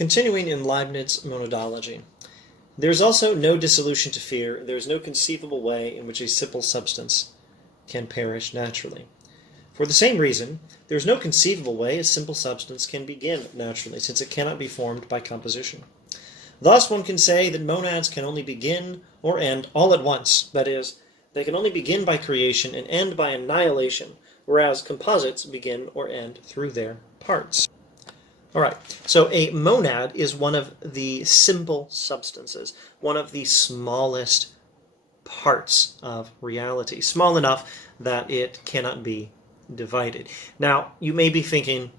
Continuing in Leibniz Monadology. There is also no dissolution to fear. There is no conceivable way in which a simple substance can perish naturally. For the same reason, there is no conceivable way a simple substance can begin naturally, since it cannot be formed by composition. Thus one can say that monads can only begin or end all at once. That is, they can only begin by creation and end by annihilation, whereas composites begin or end through their parts. All right, so a monad is one of the simple substances, one of the smallest parts of reality, small enough that it cannot be divided. Now, you may be thinking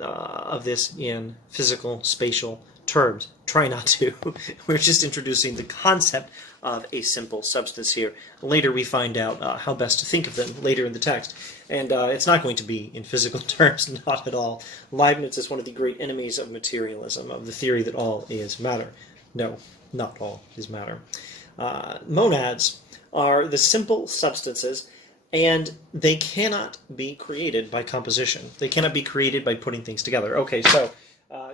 of this in physical, spatial terms. Try not to. We're just introducing the concept of a simple substance here. Later we find out how best to think of them later in the text. And it's not going to be in physical terms, not at all. Leibniz is one of the great enemies of materialism, of the theory that all is matter. No, not all is matter. Monads are the simple substances, and they cannot be created by composition. They cannot be created by putting things together. Okay, so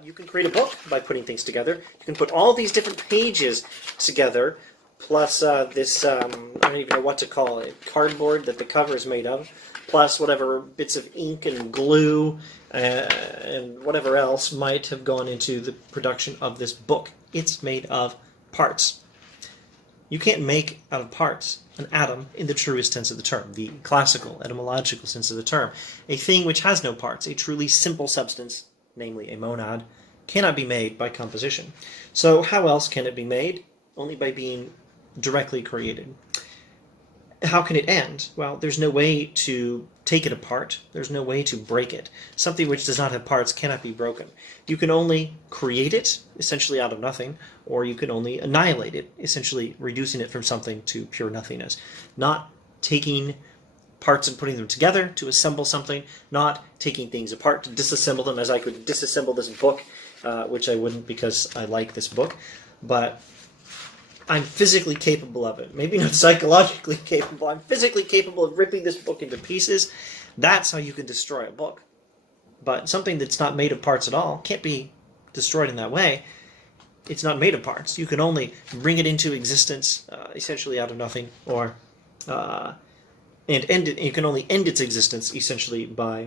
you can create a book by putting things together. You can put all these different pages together, plus this, I don't even know what to call it, cardboard that the cover is made of, plus whatever bits of ink and glue and whatever else might have gone into the production of this book. It's made of parts. You can't make out of parts an atom in the truest sense of the term, the classical, etymological sense of the term. A thing which has no parts, a truly simple substance, namely a monad, cannot be made by composition. So how else can it be made? Only by being directly created. How can it end? Well, there's no way to take it apart. There's no way to break it. Something which does not have parts cannot be broken. You can only create it, essentially out of nothing, or you can only annihilate it, essentially reducing it from something to pure nothingness. Not taking parts and putting them together to assemble something, not taking things apart to disassemble them, as I could disassemble this book, which I wouldn't because I like this book, but I'm physically capable of it. Maybe not psychologically capable. I'm physically capable of ripping this book into pieces. That's how you can destroy a book. But something that's not made of parts at all can't be destroyed in that way. It's not made of parts. You can only bring it into existence, essentially out of nothing, or and end it. You can only end its existence essentially by,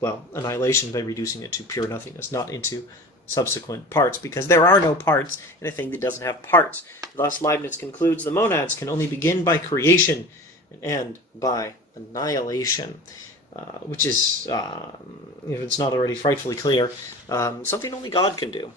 well, annihilation, by reducing it to pure nothingness, not into subsequent parts, because there are no parts in a thing that doesn't have parts. Thus, Leibniz concludes the monads can only begin by creation and end by annihilation, which is, if it's not already frightfully clear, something only God can do.